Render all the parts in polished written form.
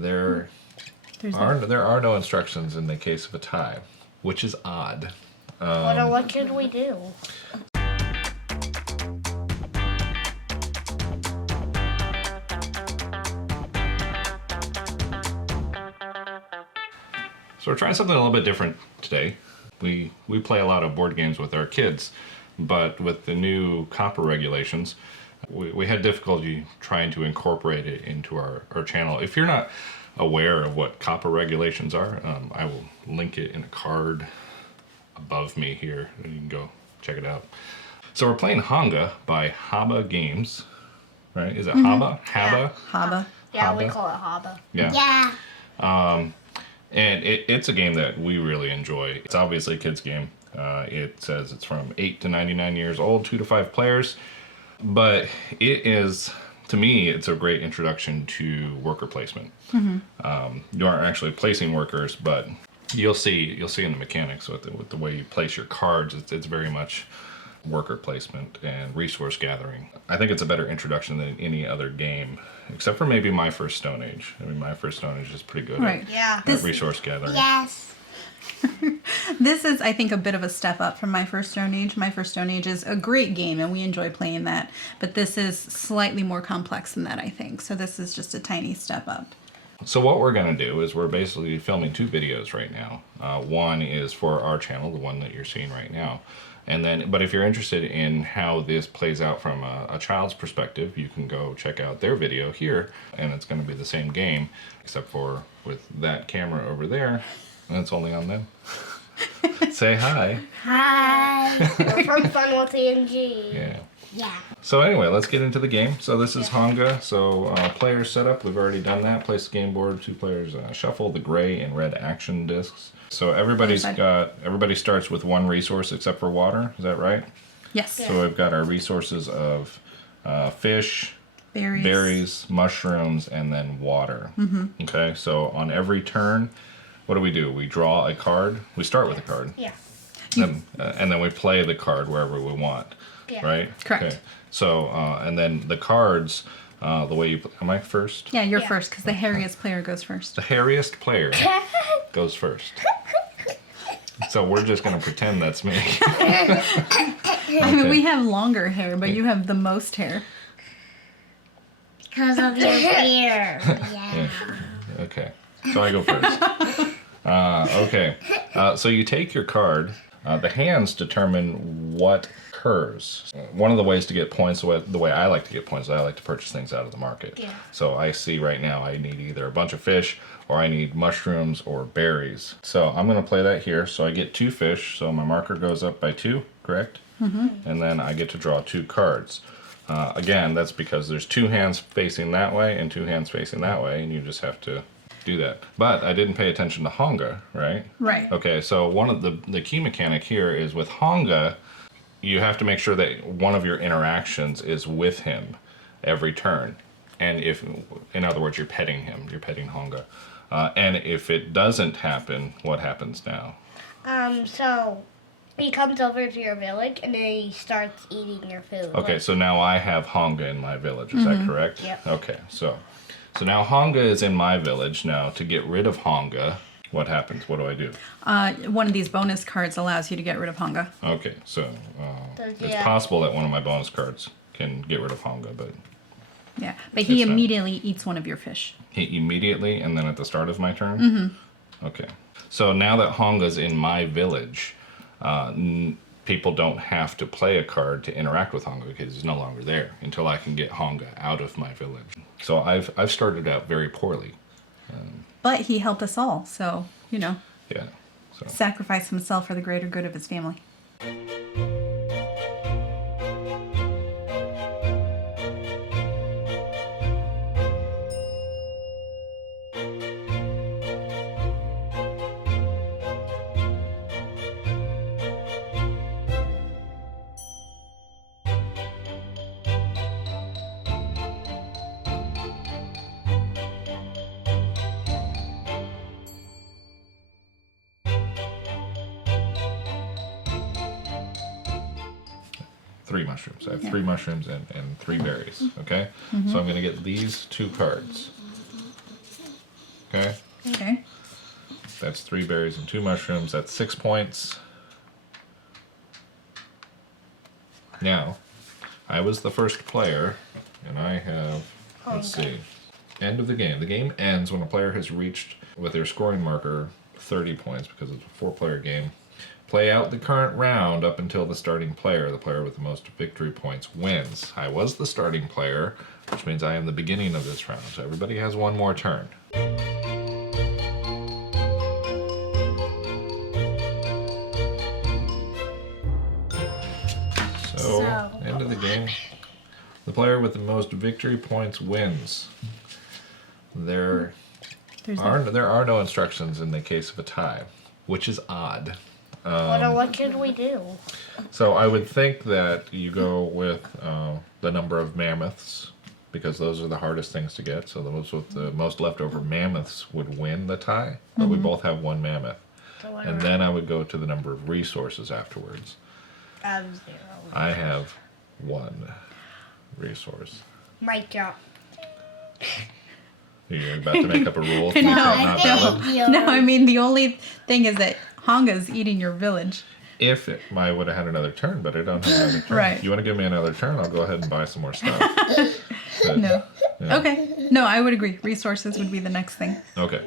There are no instructions in the case of a tie, which is odd. What should we do? So we're trying something a little bit different today. We play a lot of board games with our kids, but with the new COPPA regulations, we had difficulty trying to incorporate it into our channel. If you're not aware of what COPPA regulations are, I will link it in a card above me here, and you can go check it out. So we're playing Honga by HABA Games, right? Is it HABA? HABA? HABA. Yeah, HABA? we call it HABA. Yeah. And it's a game that we really enjoy. It's obviously a kid's game. It says it's from 8 to 99 years old, 2 to 5 players. But it is, to me, it's a great introduction to worker placement. You aren't actually placing workers, but you'll see in the mechanics with the way you place your cards, it's very much worker placement and resource gathering. I think it's a better introduction than any other game, except for maybe My First Stone Age. I mean, My First Stone Age is pretty good at resource gathering. Yes. This is, I think, a bit of a step up from My First Stone Age. My First Stone Age is a great game, and we enjoy playing that. But this is slightly more complex than that, I think. So this is just a tiny step up. So what we're going to do is we're basically filming 2 videos right now. One is for our channel, the one that you're seeing right now. But if you're interested in how this plays out from a child's perspective, you can go check out their video here, and it's going to be the same game, except for with that camera over there, and it's only on them. Say hi. Hi. We're from Fun with AMG. Yeah. Yeah. So anyway, let's get into the game. So this is Honga. So player setup, we've already done that. Place the game board, 2 players shuffle the gray and red action discs. So everybody starts with 1 resource except for water. Is that right? Yes. Yeah. So we've got our resources of fish, berries, mushrooms, and then water. Okay. So on every turn, what do? We draw a card. We start with a card. Yeah. And then we play the card wherever we want. Yeah. Right? Correct. Okay. So, and then the cards, the way you play, am I first? Yeah, you're first, because the hairiest player goes first. The hairiest player goes first. So we're just going to pretend that's me. I mean, we have longer hair, but you have the most hair. Because of your beard. Yeah. Okay. So I go first. Okay. So you take your card. The hands determine what occurs. One of the ways to get points, the way I like to get points, is I like to purchase things out of the market. Yeah. So I see right now I need either a bunch of fish or I need mushrooms or berries. So I'm going to play that here. So I get 2 fish. So my marker goes up by 2, correct? And then I get to draw 2 cards. Again, that's because there's 2 hands facing that way and 2 hands facing that way, and you just have to do that. But I didn't pay attention to Honga, right? Right. Okay, so one of the key mechanic here is with Honga, you have to make sure that one of your interactions is with him every turn. And if, in other words, you're petting him, you're petting Honga. And if it doesn't happen, what happens now? So he comes over to your village and then he starts eating your food. Okay, so now I have Honga in my village, is that correct? Yep. Okay, so now Honga is in my village. Now, to get rid of Honga, what happens? What do I do? One of these bonus cards allows you to get rid of Honga. Okay, so it's possible that one of my bonus cards can get rid of Honga, but... Yeah, but he immediately eats one of your fish. He immediately, and then at the start of my turn? Okay. So now that Honga's in my village, people don't have to play a card to interact with Honga because he's no longer there until I can get Honga out of my village. So I've started out very poorly. But he helped us all, so, you know. Yeah. So. Sacrificed himself for the greater good of his family. Three mushrooms. I have 3 mushrooms and 3 berries. Okay? So I'm going to get these 2 cards. That's 3 berries and 2 mushrooms. That's 6 points. Now, I was the first player, and I have, let's see, end of the game. The game ends when a player has reached, with their scoring marker, 30 points, because it's a 4-player game. Play out the current round up until the starting player. The player with the most victory points wins. I was the starting player, which means I am the beginning of this round. So everybody has one more turn. So, end of the game. The player with the most victory points wins. There are no instructions in the case of a tie, which is odd. What should we do? So I would think that you go with the number of mammoths, because those are the hardest things to get. So those with the most leftover mammoths would win the tie, but we both have 1 mammoth. And then I would go to the number of resources afterwards. I have 0. I have 1 resource. Mic drop. You're about to make up a rule. No, not valid. No, I mean, the only thing is that Honga's eating your village. If I would have had another turn, but I don't have another turn. Right. You want to give me another turn? I'll go ahead and buy some more stuff. But, No. yeah. Okay. No, I would agree. Resources would be the next thing. Okay.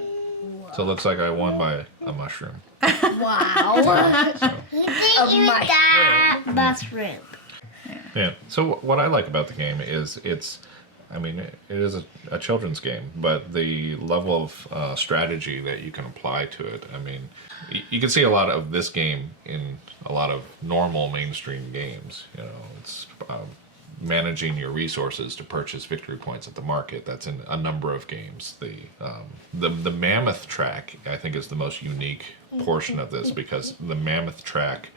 So it looks like I won by a mushroom. Wow. So, Mushroom. yeah. So what I like about the game is it is a children's game, but the level of strategy that you can apply to it. I mean, you can see a lot of this game in a lot of normal mainstream games. You know, it's managing your resources to purchase victory points at the market. That's in a number of games. The mammoth track, I think, is the most unique portion of this, because the mammoth track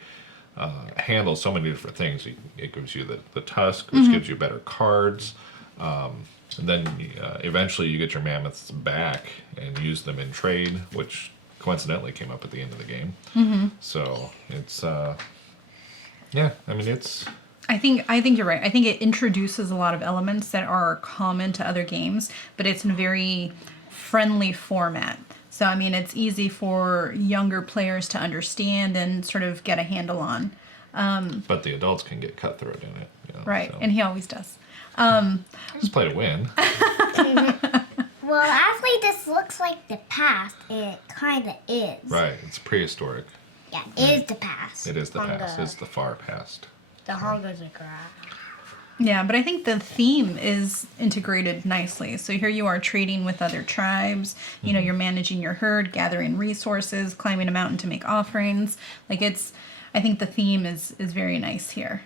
handles so many different things. It gives you the tusk, which gives you better cards. And then eventually you get your mammoths back and use them in trade, which coincidentally came up at the end of the game. So it's it's. I think you're right. I think it introduces a lot of elements that are common to other games, but it's in a very friendly format. So I mean, it's easy for younger players to understand and sort of get a handle on. But the adults can get cutthroat in it. You know, Right, so. and he always does. Just play to win. Well, actually, this looks like the past. It kind of is. Right, it's prehistoric. Yeah, it is the past. It is the Honga. past. It's the far past. The Honga's a grass. Yeah, but I think the theme is integrated nicely. So here you are trading with other tribes. You know, you're managing your herd, gathering resources, climbing a mountain to make offerings. Like I think the theme is very nice here.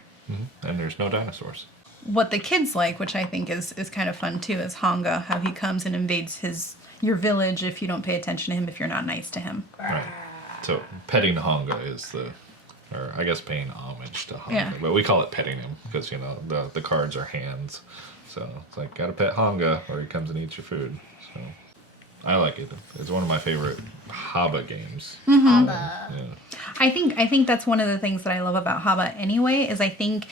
And there's no dinosaurs. What the kids like, which I think is kind of fun too, is Honga, how he comes and invades your village if you don't pay attention to him, if you're not nice to him. Right. So petting Honga is or I guess paying homage to Honga. Yeah. But we call it petting him because, you know, the cards are hands. So it's like, gotta pet Honga or he comes and eats your food. So I like it. It's one of my favorite HABA games. HABA. Yeah. I think that's one of the things that I love about HABA anyway, is I think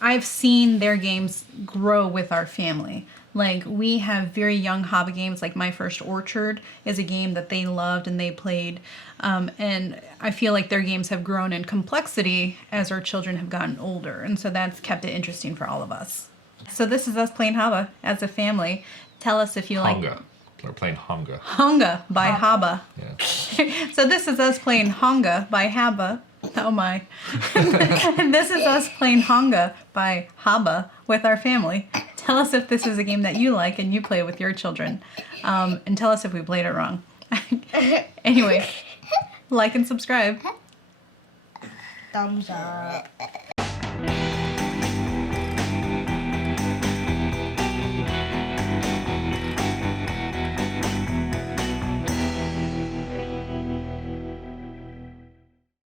I've seen their games grow with our family. Like, we have very young HABA games, like My First Orchard is a game that they loved and they played. And I feel like their games have grown in complexity as our children have gotten older. And so that's kept it interesting for all of us. So this is us playing HABA as a family. Tell us if you like... Honga. We're playing Honga. Honga by HABA. Yeah. So this is us playing Honga by HABA. Oh my. And this is us playing Honga by HABA with our family. Tell us if this is a game that you like and you play with your children. And tell us if we played it wrong. Anyway, like and subscribe. Thumbs up.